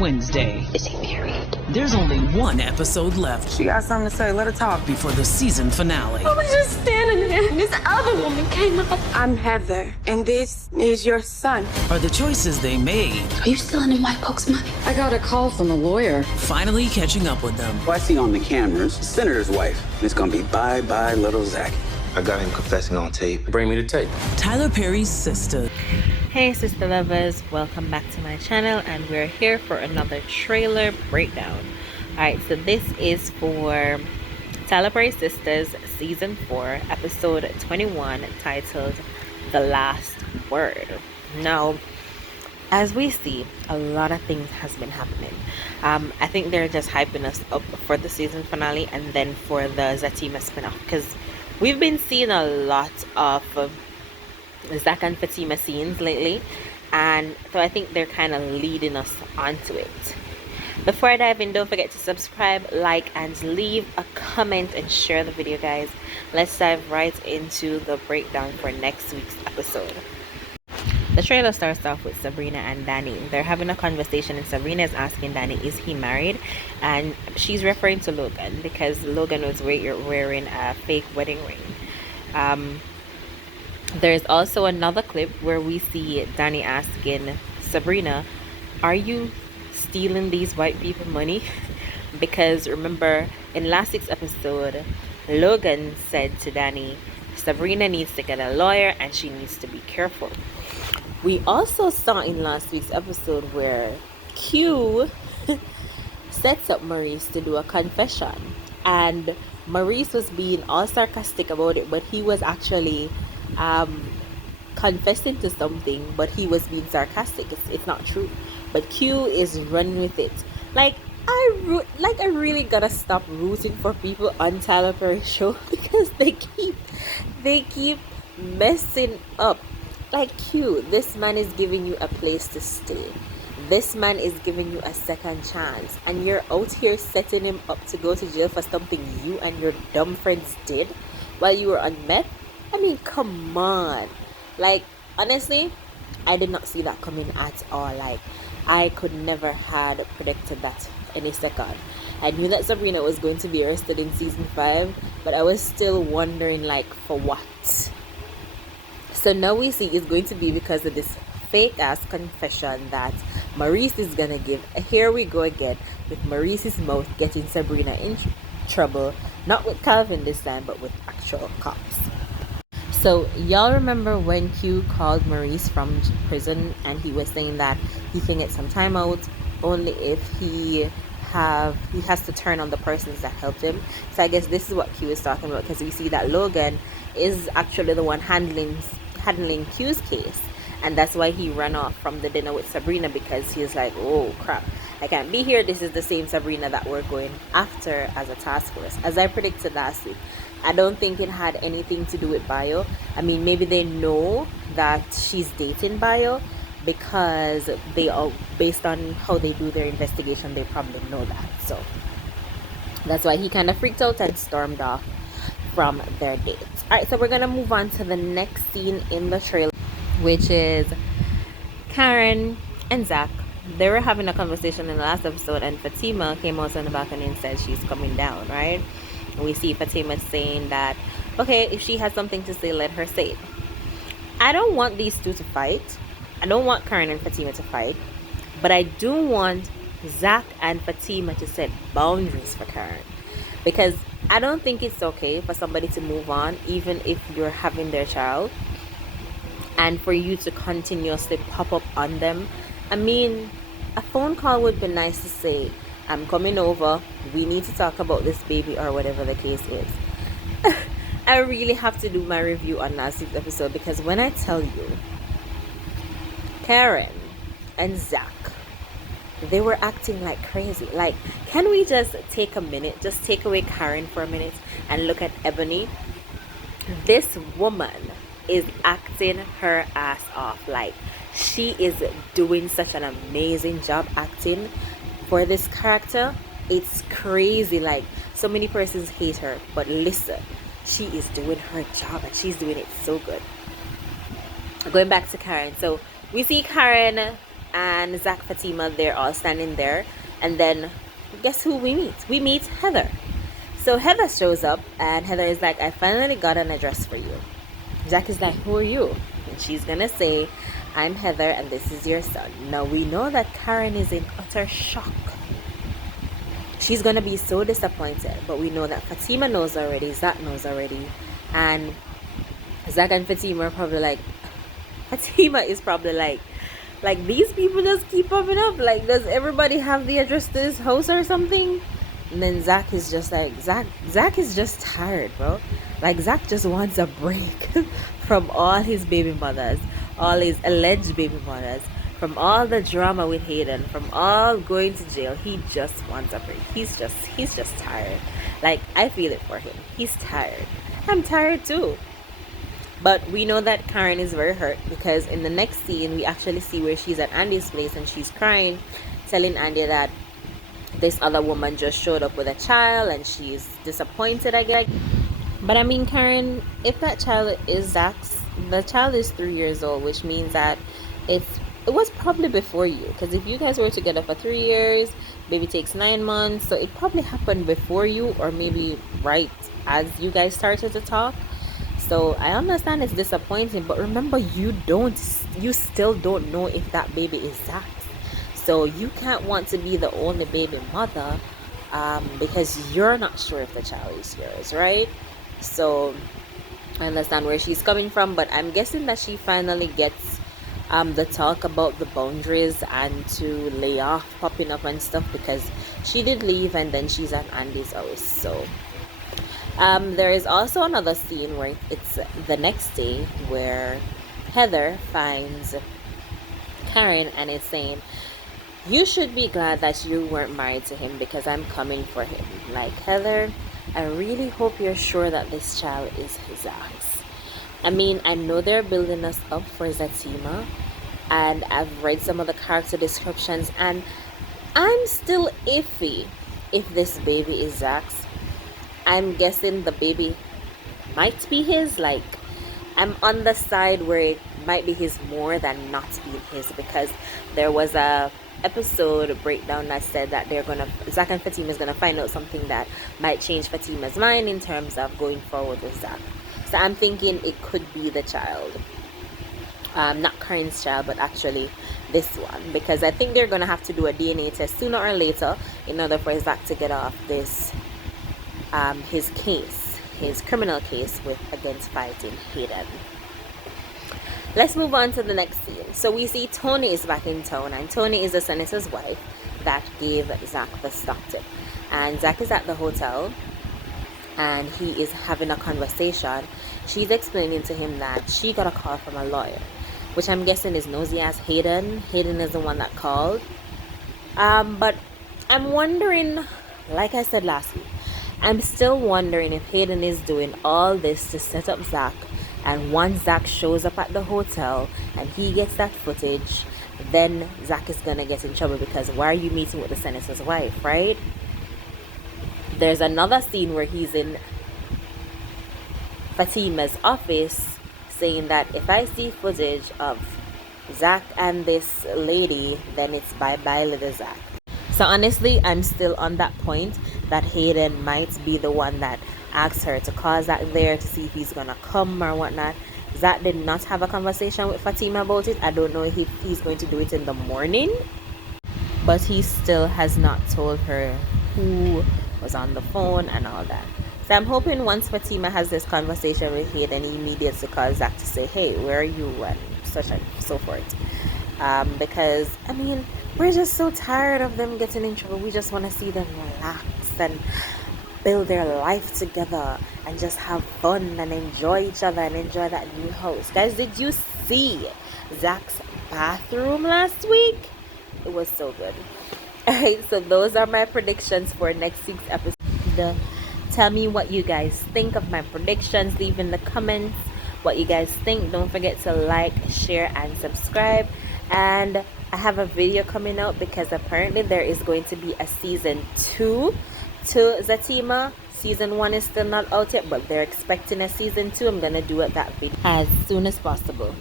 Wednesday. Is he married? There's only one episode left She got something to say. Let her talk. before the season finale. I was just standing there and this other woman came up. I'm Heather, and this is your son. Are the choices they made Are you stealing them white folks' money? I got a call from a lawyer. finally catching up with them? What I see on the cameras, Senator's wife. It's gonna be bye-bye, little Zach. I got him confessing on tape. Bring me the tape. Tyler Perry's Sistas. Hey sister lovers, welcome back to my channel, and we're here for another trailer breakdown. Alright, so this is for Tyler Perry's Sistas season 4 episode 21, titled The Last Word. Now, as we see, a lot of things has been happening. I think they're just hyping us up for the season finale and then for the Zatima spin-off, because we've been seeing a lot of Zach and Fatima scenes lately, and so I think they're kind of leading us onto it. Before I dive in, don't forget to subscribe, like, and leave a comment and share the video, guys. Let's dive right into the breakdown for next week's episode. The trailer starts off with Sabrina and Danny. They're having a conversation and Sabrina is asking Danny, is he married? And she's referring to Logan because Logan was wearing a fake wedding ring. There's also another clip where we see Danny asking Sabrina, are you stealing these white people money? Because remember, in last week's episode, Logan said to Danny, Sabrina needs to get a lawyer and she needs to be careful. We also saw in last week's episode where Q sets up Maurice to do a confession, and Maurice was being all sarcastic about it, but he was actually confessing to something, but he was being sarcastic. It's not true, but Q is running with it. Like I really gotta stop rooting for people on Tyler Perry's show because they keep messing up. Like Q, this man is giving you a place to stay. This man is giving you a second chance, and you're out here setting him up to go to jail for something you and your dumb friends did while you were on meth. I mean, come on. Like, honestly, I did not see that coming at all. Like, I could never had predicted that any second. I knew that Sabrina was going to be arrested in season 5, but I was still wondering, like, for what? So now we see it's going to be because of this fake ass confession that Maurice is gonna give. Here we go again with Maurice's mouth getting Sabrina in trouble, not with Calvin this time, but with actual cops. So y'all remember when Q called Maurice from prison and he was saying that he can get some time out only if he has to turn on the persons that helped him. So I guess this is what Q is talking about, because we see that Logan is actually the one handling Q's case, and that's why he ran off from the dinner with Sabrina, because he's like, oh crap, I can't be here. This is the same Sabrina that we're going after as a task force, as I predicted last week. I don't think it had anything to do with Bio. I mean, maybe they know that she's dating Bio because they are, based on how they do their investigation, they probably know that. So that's why he kind of freaked out and stormed off from their dates. Alright, so we're gonna move on to the next scene in the trailer, which is Karen and Zach. They were having a conversation in the last episode, and Fatima came out on the balcony and said she's coming down, right? And we see Fatima saying that, okay, if she has something to say, let her say it. I don't want these two to fight. I don't want Karen and Fatima to fight, but I do want Zach and Fatima to set boundaries for Karen, because I don't think it's okay for somebody to move on, even if you're having their child, and for you to continuously pop up on them. I mean, a phone call would be nice to say, I'm coming over, we need to talk about this baby, or whatever the case is. I really have to do my review on last week's episode, because when I tell you, Karen and Zach, they were acting like crazy. Like, can we just take a minute, just take away Karen for a minute and look at Ebony? This woman is acting her ass off. Like, she is doing such an amazing job acting for this character. It's crazy. Like, so many persons hate her, but listen, she is doing her job and she's doing it so good. Going back to Karen, so we see Karen and Zach, Fatima, they're all standing there. And then guess who we meet? We meet Heather. So Heather shows up and Heather is like, I finally got an address for you. Zach is like, who are you? And she's gonna say, I'm Heather and this is your son. Now we know that Karen is in utter shock. She's gonna be so disappointed, but we know that Fatima knows already, Zach knows already, and Zach and Fatima are probably like, Fatima is probably like these people just keep popping up. Like, does everybody have the address to this house or something? And then Zach is just like, Zach is just tired, bro. Like, Zach just wants a break from all his baby mothers, all his alleged baby mothers, from all the drama with Hayden, from all going to jail. He just wants a break. He's just tired. Like, I feel it for him. He's tired. I'm tired too. But we know that Karen is very hurt because in the next scene we actually see where she's at Andy's place and she's crying, telling Andy that this other woman just showed up with a child and she's disappointed, I guess. But I mean, Karen, if that child is Zach's, the child is 3 years old, which means that it was probably before you, because if you guys were together for 3 years, baby takes 9 months, so it probably happened before you, or maybe right as you guys started to talk. So I understand it's disappointing, but remember, you still don't know if that baby is Zach's. So you can't want to be the only baby mother because you're not sure if the child is yours, right? So I understand where she's coming from, but I'm guessing that she finally gets the talk about the boundaries and to lay off popping up and stuff, because she did leave and then she's at Andy's house. So there is also another scene where it's the next day where Heather finds Karen and is saying, you should be glad that you weren't married to him because I'm coming for him. Like, Heather, I really hope you're sure that this child is Zach's. I mean, I know they're building us up for Zatima, and I've read some of the character descriptions, and I'm still iffy if this baby is Zach's. I'm guessing the baby might be his. Like, I'm on the side where it might be his more than not being his, because there was a episode breakdown that said that Zach and Fatima is gonna find out something that might change Fatima's mind in terms of going forward with Zach. So I'm thinking it could be the child, not Karen's child, but actually this one, because I think they're gonna have to do a DNA test sooner or later in order for Zach to get off this his criminal case against fighting Hayden. Let's move on to the next scene. So we see Tony is back in town, and Tony is the senator's wife that gave Zach the stock tip. And Zach is at the hotel and he is having a conversation. She's explaining to him that she got a call from a lawyer, which I'm guessing is nosy as Hayden. Hayden is the one that called. But I'm wondering, like I said last week, I'm still wondering if Hayden is doing all this to set up Zach, and once Zach shows up at the hotel and he gets that footage, then Zach is gonna get in trouble, because why are you meeting with the senator's wife, right? There's another scene where he's in Fatima's office saying that if I see footage of Zach and this lady, then it's bye-bye little Zach. So honestly, I'm still on that point that Hayden might be the one that asked her to call Zach there to see if he's gonna come or whatnot. Zach did not have a conversation with Fatima about it. I don't know if he's going to do it in the morning, but he still has not told her who was on the phone and all that. So I'm hoping once Fatima has this conversation with Hayden, he immediately calls Zach to say, hey, where are you, and such and so forth. Because I mean, we're just so tired of them getting in trouble. We just want to see them relax and build their life together and just have fun and enjoy each other and enjoy that new house. Guys, did you see Zach's bathroom last week? It was so good. Alright, so those are my predictions for next week's episode. Tell me what you guys think of my predictions. Leave in the comments what you guys think. Don't forget to like, share, and subscribe. And I have a video coming out because apparently there is going to be a season 2 to Zatima. Season 1 is still not out yet, but they're expecting a season 2. I'm gonna do it that video as soon as possible.